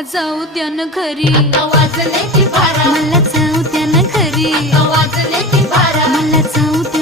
मला जाऊ द्या ना घरी, वाजले की बारा, मला जाऊ द्या ना घरी, वाजले की बारा, मला जाऊ द्या